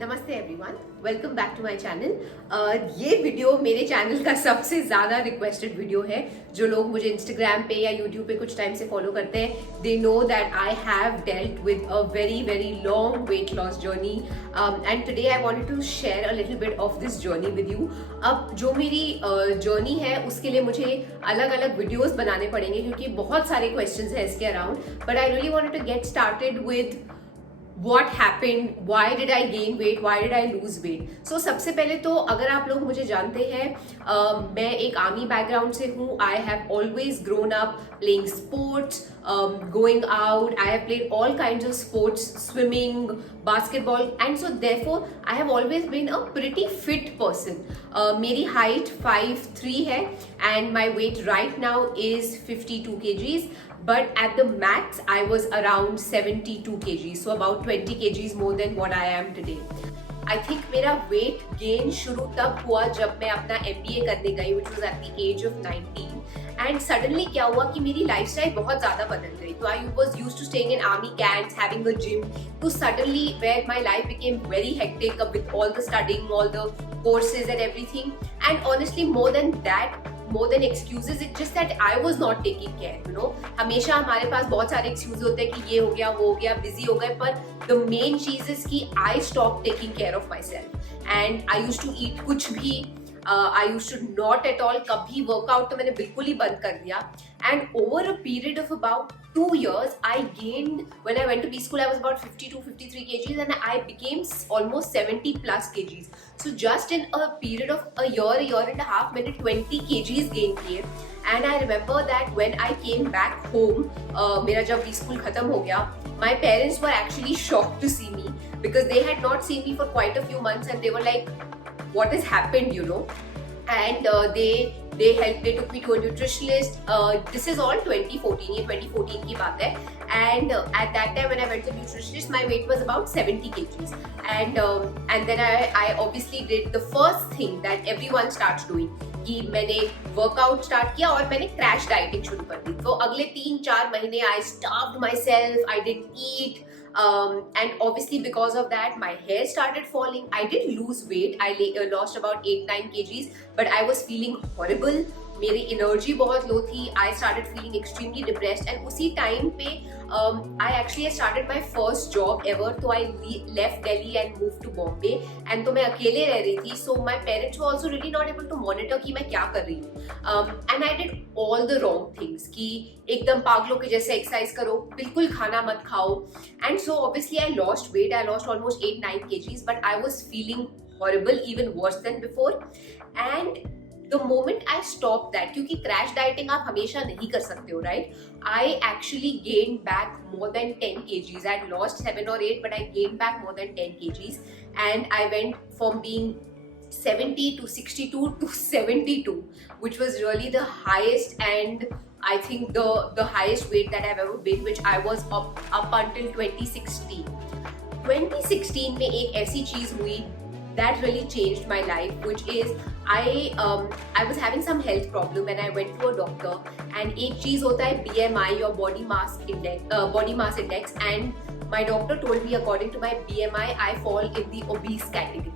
नमस्ते everyone, welcome back to my channel. ये video मेरे चैनल का सबसे ज़्यादा रिक्वेस्टेड वीडियो है। जो लोग मुझे इंस्टाग्राम पे या यूट्यूब पे कुछ टाइम से फॉलो करते हैं, they know that I have dealt with a very very long weight loss journey and today I wanted to share a little bit of this journey with you. अब जो मेरी journey है उसके लिए मुझे अलग अलग वीडियोज़ बनाने पड़ेंगे क्योंकि बहुत सारे क्वेश्चन हैं इसके around, but I really wanted to get started with what happened, why did I gain weight, why did I lose weight. So सबसे पहले तो अगर आप लोग मुझे जानते हैं, मैं एक आर्मी बैकग्राउंड से हूँ. I have always grown up playing sports, going out. I have played all kinds of sports, swimming, basketball, and so therefore I have always been a pretty fit person. मेरी height 5'3" है and my weight right now is 52 kgs. But at the max, I was around 72 kgs, so about 20 kgs more than what I am today. I think मेरा weight gain शुरू तब हुआ जब मैं अपना MBA करने गई, which was at the age of 19. And suddenly क्या हुआ कि मेरी lifestyle बहुत ज़्यादा बदल गई. तो I was used to staying in army camps, having a gym. So suddenly where my life became very hectic with all the studying, all the courses and everything. And honestly, more than excuses, it's just that I was not taking care, you know. हमेशा हमारे पास बहुत सारे excuse होते हैं कि ये हो गया, वो हो गया, बिजी हो गए, पर the main चीज is कि I stopped taking care of myself and I used to eat कुछ भी, I used to not at all, कभी वर्कआउट तो मैंने बिल्कुल ही बंद कर दिया. And over a period of about 2 years, I gained, when I went to B school, I was about 52-53 kgs and I became almost 70 plus kgs. So just in a period of a year and a half, मैंने 20 kgs gain किए. And I remember that when I came back home, मेरा जब B school खत्म हो गया, my parents were actually shocked to see me because they had not seen me for quite a few months and they were like, what has happened, you know. And they took me to a nutritionist. This is all 2014, ये 2014 की बात है. And at that time when I went to the nutritionist, my weight was about 70 kgs. And then I obviously did the first thing that everyone starts doing, कि मैंने workout start किया और मैंने crash dieting शुरू कर दी. तो अगले 3-4 महीने I starved myself, I didn't eat. And obviously because of that my hair started falling. I did lose weight. I lost about 8-9 kgs, but I was feeling horrible. मेरी energy बहुत low थी. I started feeling extremely depressed and उसी time पे I actually started my first job ever. तो I left Delhi and move to Bombay and तो मैं अकेले रह रही थी. So my parents were also really not able to monitor कि मैं क्या कर रही हूँ. And I did all the wrong things कि एकदम पागलों के जैसे एक्सरसाइज करो, बिल्कुल खाना मत खाओ. And so obviously I lost weight. I lost almost 8-9 kgs, but I was feeling horrible, even worse than before. And the moment I stopped that, क्योंकि क्रैश डाइटिंग आप हमेशा नहीं कर सकते हो, right? I actually gained back more than 10 kgs. I had lost 7 or 8, but I gained back more than 10 kgs. And I went from being 70 to 62 to 72, which was really the highest and I think the highest weight that I've ever been, which I was up until 2016. 2016 में एक ऐसी चीज हुई that really changed my life, which is I was having some health problem and I went to a doctor. And एक चीज होता है BMI, your body mass index, and my doctor told me according to my BMI I fall in the obese category.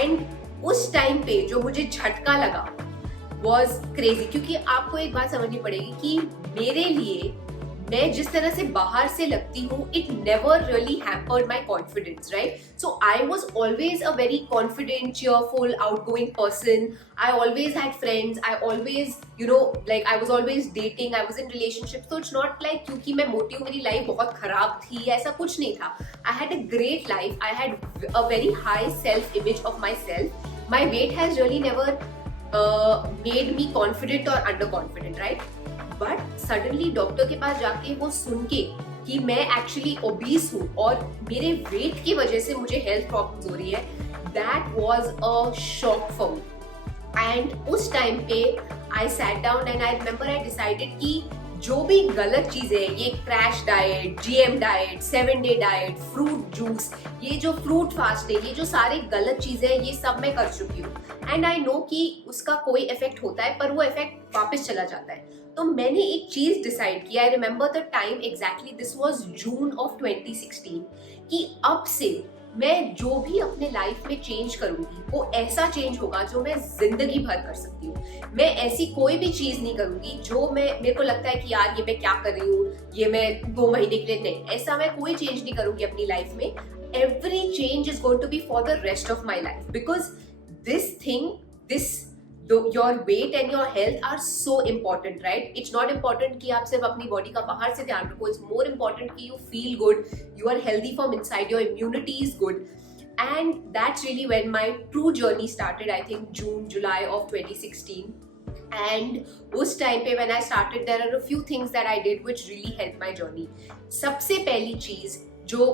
And उस time पे जो मुझे झटका लगा was crazy, क्योंकि आपको एक बात समझनी पड़ेगी कि मेरे लिए मैं जिस तरह से बाहर से लगती हूँ, it never really hampered my confidence, right? So I was always a very confident, cheerful, outgoing person. I always had friends. I always, you know, like I was always dating. I was in relationships. So it's not like क्योंकि मैं मोटी हूँ मेरी life बहुत खराब थी, ऐसा कुछ नहीं था. I had a great life. I had a very high self-image of myself. My weight has really never made me confident or underconfident, right? But suddenly doctor के पास जाके वो सुन के कि मैं एक्चुअली ओबीस हूँ और मेरे वेट की वजह से मुझे हेल्थ प्रॉब्लम्स हो रही है, that was a shock for me. And उस टाइम पे I sat down and I remember I decided कि जो भी गलत चीजें, ये crash diet, GM diet, 7-day diet, fruit juice, ये जो फ्रूट फास्ट है, ये जो सारे गलत चीजें ये सब मैं कर चुकी हूँ. एंड आई नो कि उसका कोई इफेक्ट होता है पर वो इफेक्ट वापस चला जाता है. तो मैंने एक चीज डिसाइड किया. I remember the time exactly, this was June of 2016, कि अब से मैं जो भी अपने लाइफ में चेंज करूंगी वो ऐसा चेंज होगा जो मैं जिंदगी भर कर सकती हूँ। मैं ऐसी कोई भी चीज नहीं करूंगी जो मेरे को लगता है कि यार ये मैं क्या कर रही हूँ, ये मैं 2 महीने के लिए, नहीं, ऐसा मैं कोई चेंज नहीं करूंगी अपनी लाइफ में। Every change is going to be for the rest of my life, because this thing, this your weight and your health are so important, right? It's not important कि आप सिर्फ अपनी बॉडी का बाहर से ध्यान रखो, it's more important कि you feel good, you are healthy from inside, your immunity is good. And that's really when my true journey started, I think June, July of 2016. And उस टाइम पे when I started, there are a few things that I did which really helped my journey. सबसे पहली चीज जो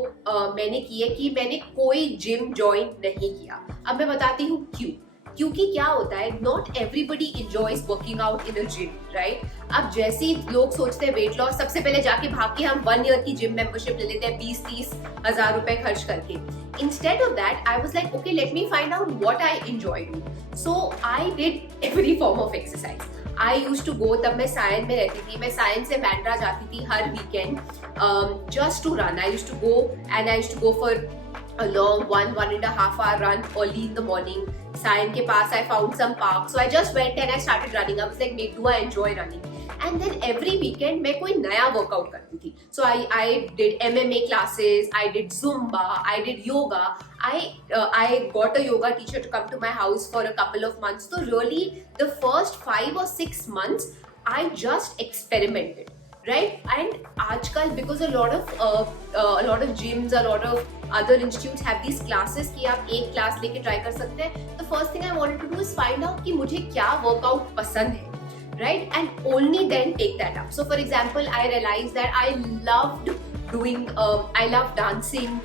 मैंने की है कि मैंने कोई जिम ज्वाइन नहीं किया। अब मैं बताती हूँ क्यों। क्योंकि क्या होता है, not everybody enjoys working out in a gym, right? अब जैसे ही लोग सोचते हैं वेट लॉस, सबसे पहले जाके भाग के हम 1 ईयर की जिम मेंबरशिप ले लेते हैं 20-30 हजार रुपए खर्च करके। Instead of that I was like, okay, let me find out what I enjoy do. So I did every form of exercise. I use to go, तब मैं सायन में रहती थी, मैं सायन से बैंड्रा जाती थी हर weekend just to run. I use to go and I use to go for a long 1.5 hour run early in the morning. Sayan ke paas I found some park, so I just went and I started running. I was like, mate, do I enjoy running? And then every weekend मैं कोई नया workout करती थी. So I did MMA classes, I did Zumba, I did yoga. I got a yoga teacher to come to my house for a couple of months. So really the first 5 or 6 months I just experimented. Right? And आजकल because a lot of gyms, a lot of other institutes have these classes कि आप एक class लेके try कर सकते हैं। The first thing I wanted to do is find out कि मुझे क्या workout पसंद है, right? And only then take that up. So for example, I realized that I loved doing, I loved dancing,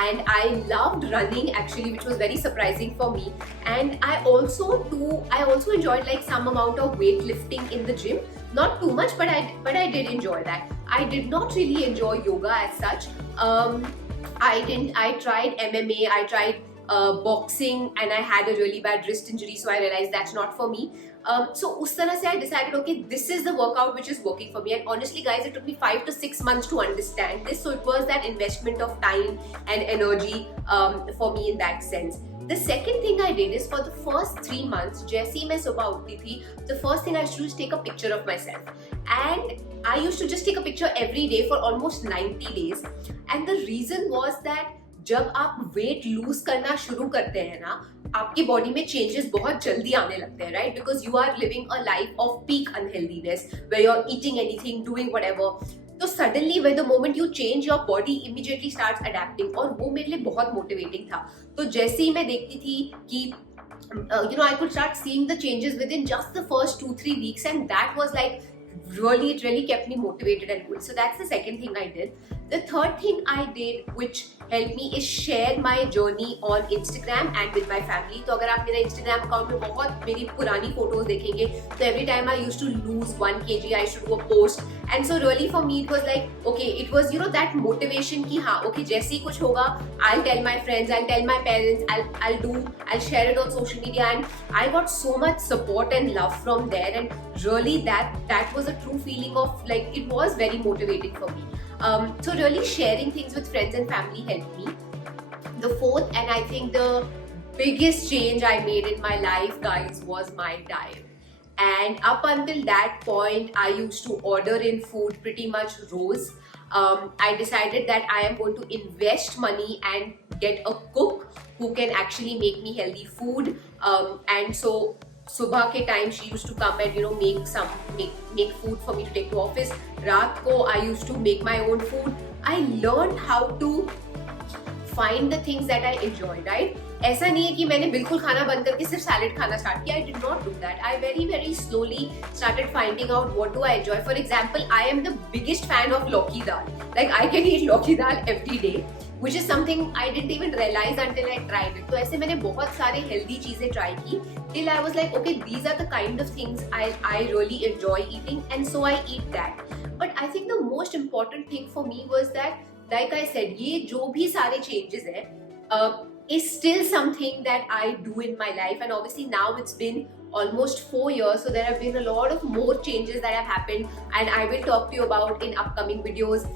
and I loved running actually, which was very surprising for me. And I also enjoyed like some amount of weightlifting in the gym. Not too much, but I did enjoy that. I did not really enjoy yoga as such. I tried MMA, I tried boxing, and I had a really bad wrist injury, so I realized that's not for me. So उस तरह से I decided, okay, this is the workout which is working for me. And honestly guys, it took me 5 to 6 months to understand this. So it was that investment of time and energy for me in that sense. The second thing I did is for the first 3 months, जैसे ही मैं सुबह उठती थी, the first thing I used to do is take a picture of myself. And I used to just take a picture every day for almost 90 days. And the reason was that जब आप weight lose करना शुरू करते हैं ना, आपकी body में changes बहुत जल्दी आने लगते हैं, right? Because you are living a life of peak unhealthiness where you are eating anything, doing whatever. तो suddenly when the moment you change, your body immediately starts adapting, और वो मेरे लिए बहुत मोटिवेटिंग था. तो जैसे ही मैं देखती थी कि I could start seeing the changes within just the first 2-3 weeks, and that was like it really kept me motivated and good. So that's the second thing I did. The third thing I did which helped me is share my journey on Instagram and with my family. तो अगर आप मेरा Instagram account में बहुत मेरी पुरानी photos देखेंगे, तो every time I used to lose 1 kg, I used to do a post. And so really for me it was like, okay, it was that motivation कि हाँ, okay, जैसे ही कुछ होगा, I'll tell my friends, I'll tell my parents, I'll share it on social media. And I got so much support and love from there, and really that was a true feeling of like, it was very motivating for me. So really sharing things with friends and family helped me. The fourth, and I think the biggest change I made in my life, guys, was my diet. And up until that point, I used to order in food pretty much rose. I decided that I am going to invest money and get a cook who can actually make me healthy food. And so सुबह के time she used to come and make food for me to take to office. रात को I used to make my own food. I learned how to find the things that I enjoy, right? ऐसा नहीं है कि मैंने बिल्कुल खाना बंद करके सिर्फ सैलेड खाना स्टार्ट किया. I did not do that. I very slowly started finding out what do I enjoy. For example, I am the biggest fan of लौकी दाल. Like I can eat लौकी दाल every day, which is something I didn't even realize until I tried it. तो ऐसे मैंने बहुत सारे healthy चीजें try की till I was like, okay, these are the kind of things I really enjoy eating, and so I eat that. But I think the most important thing for me was that, like I said, ये जो भी सारे changes हैं is still something that I do in my life. And obviously now it's been almost 4 years, so there have been a lot of more changes that have happened, and I will talk to you about in upcoming videos.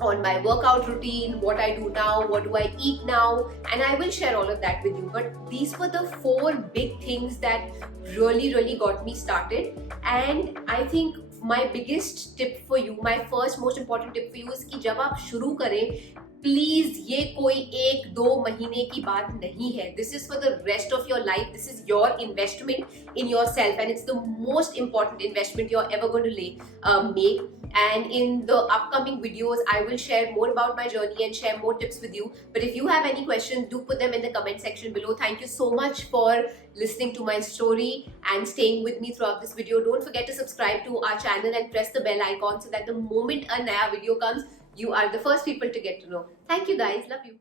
on my workout routine, what I do now, what do I eat now, and I will share all of that with you. But these were the 4 big things that really got me started. And I think my biggest tip for you, my first most important tip for you is कि जब आप शुरू करें, please ये कोई 1-2 महीने की बात नहीं है. This is for the rest of your life. This is your investment in yourself, and it's the most important investment you are ever going to make. And in the upcoming videos, I will share more about my journey and share more tips with you. But if you have any questions, do put them in the comment section below. Thank you so much for listening to my story and staying with me throughout this video. Don't forget to subscribe to our channel and press the bell icon so that the moment a naya video comes, you are the first people to get to know. Thank you guys. Love you.